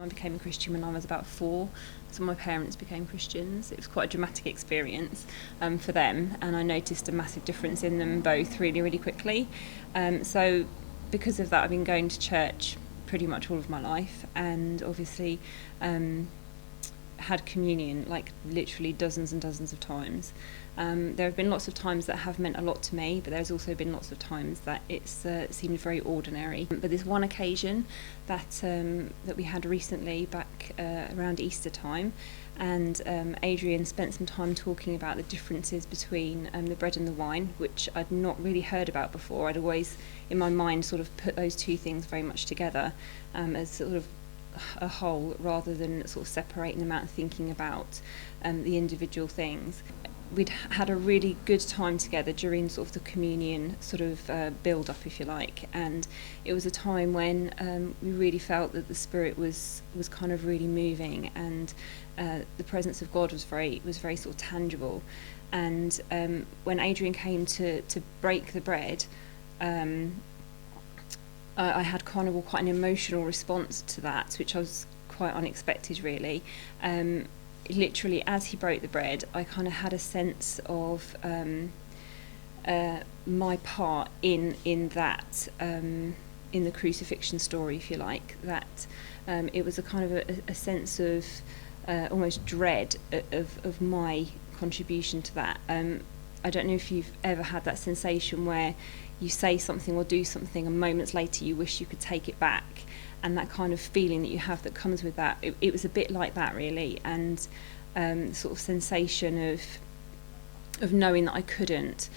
I became a Christian when I was about 4, so my parents became Christians. It was quite a dramatic experience for them, and I noticed a massive difference in them both really, really quickly. So because of that, I've been going to church pretty much all of my life, and obviously had communion like literally dozens and dozens of times. There have been lots of times that have meant a lot to me, but there's also been lots of times that it's seemed very ordinary. But there's one occasion that that we had recently back around Easter time, and Adrian spent some time talking about the differences between the bread and the wine, which I'd not really heard about before. I'd always, in my mind, sort of put those two things very much together as sort of a whole, rather than sort of separating them out and thinking about the individual things. We'd had a really good time together during sort of the communion sort of build up, if you like, and it was a time when we really felt that the Spirit was kind of really moving, and the presence of God was very sort of tangible. And when Adrian came to break the bread, I had kind of quite an emotional response to that, which was quite unexpected, really. Literally, as he broke the bread, I kind of had a sense of my part in that, in the crucifixion story, if you like. That it was a kind of a sense of almost dread of my contribution to that. I don't know if you've ever had that sensation where you say something or do something and moments later you wish you could take it back, and that kind of feeling that you have that comes with that. It was a bit like that, really, and sort of sensation of knowing that I couldn't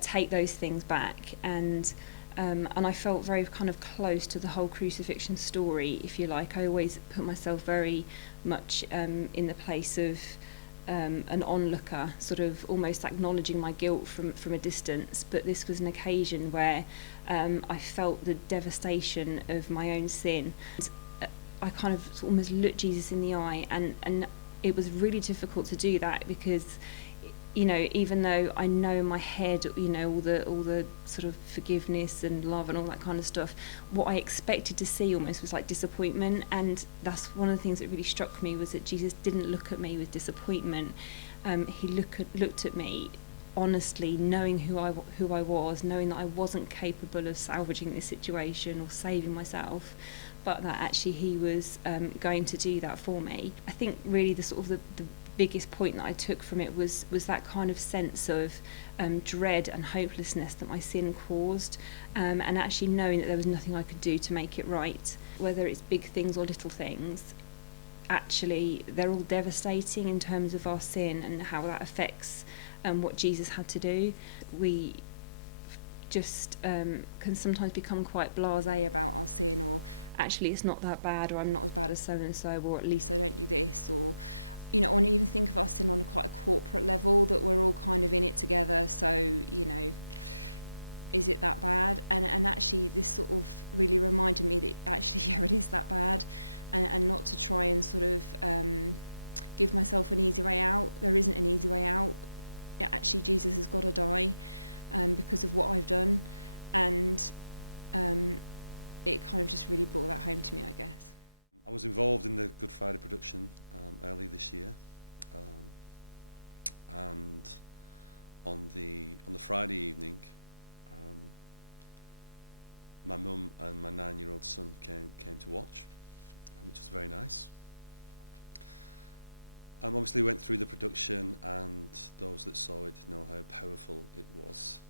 take those things back, and I felt very kind of close to the whole crucifixion story, if you like. I always put myself very much in the place of an onlooker, sort of almost acknowledging my guilt from a distance. But this was an occasion where I felt the devastation of my own sin. I kind of almost looked Jesus in the eye, and it was really difficult to do that, because even though I know in my head, all the sort of forgiveness and love and all that kind of stuff, what I expected to see almost was like disappointment. And that's one of the things that really struck me, was that Jesus didn't look at me with disappointment. He looked at me honestly, knowing who I was, knowing that I wasn't capable of salvaging this situation or saving myself, but that actually he was going to do that for me. I think really the sort of the biggest point that I took from it was that kind of sense of dread and hopelessness that my sin caused, and actually knowing that there was nothing I could do to make it right. Whether it's big things or little things, actually they're all devastating in terms of our sin and how that affects what Jesus had to do. We just can sometimes become quite blasé about our sin, or actually it's not that bad, or not as bad as so and so, or at least I don't do this, or or even think of our sin on quite a corporate level, that we're all kind of in it together, so is it that bad? And actually this sort of really reminded me that actually it is that bad, and not to try and sort of give myself an easy way out. There isn't an easy way out. Actually Jesus has got to die because of what I've done, and it kind of just really brought that home to me, I guess. I was involved in the Good Friday production early this year, and on the Friday evening, my mum and my 9-year-old son came to watch, which was very nice. Obviously went through the production, and those that saw it know how powerful it was.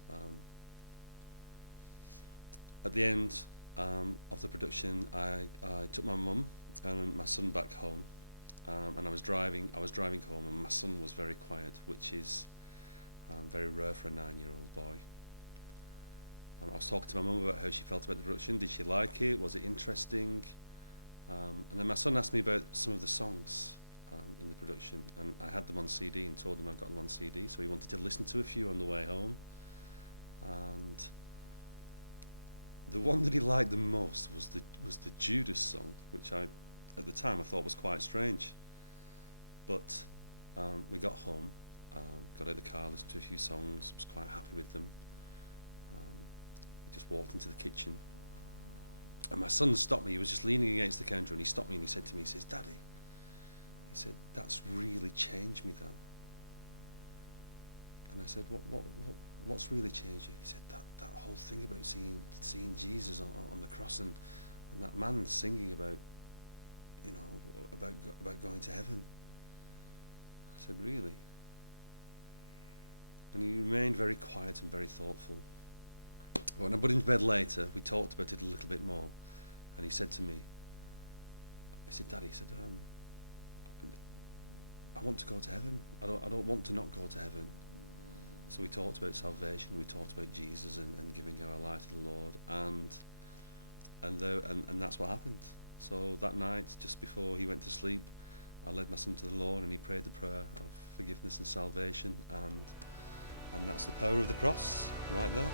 At the end of the production, I took my mum and my son back home, and I was driving home, and my son was very quiet, which is very rare for a 9-year-old boy. I was talking to my mum about how she felt about the production. Did she like it? Was it interesting? And then my son asked me about some of the songs in the production, and I had them on CD and told him I've got them on CD, so he wanted to listen to a few on the way home. And the one that he liked the most was the Judas song, which at the time I thought was quite strange. But we got home, got out of the car, listened to a few songs, was quite happy with them. We just walked into the kitchen, And my son stopped me. He was just leaning against the counter, and he stopped me and he said to me, he says, "Daddy," he said, "that's really changed me, that." And I said, what's really changed you? He said, that whole thing about seeing Jesus on the cross, and that man singing about, about going to heaven. I said, "Really?" And he remained very quiet and very thoughtful. But when I put him to bed later, we talked about it a little bit more, and he said to me, he said, "Daddy," he said, "I want to go to heaven. I don't want to not go to heaven." So we talked about salvation, we talked about Jesus and giving our life to the Lord, and that's what happened. So that night, just before he went to sleep, I led my son to the Lord, and he prayed the prayer of forgiveness and salvation, and that's the power of the cross right there.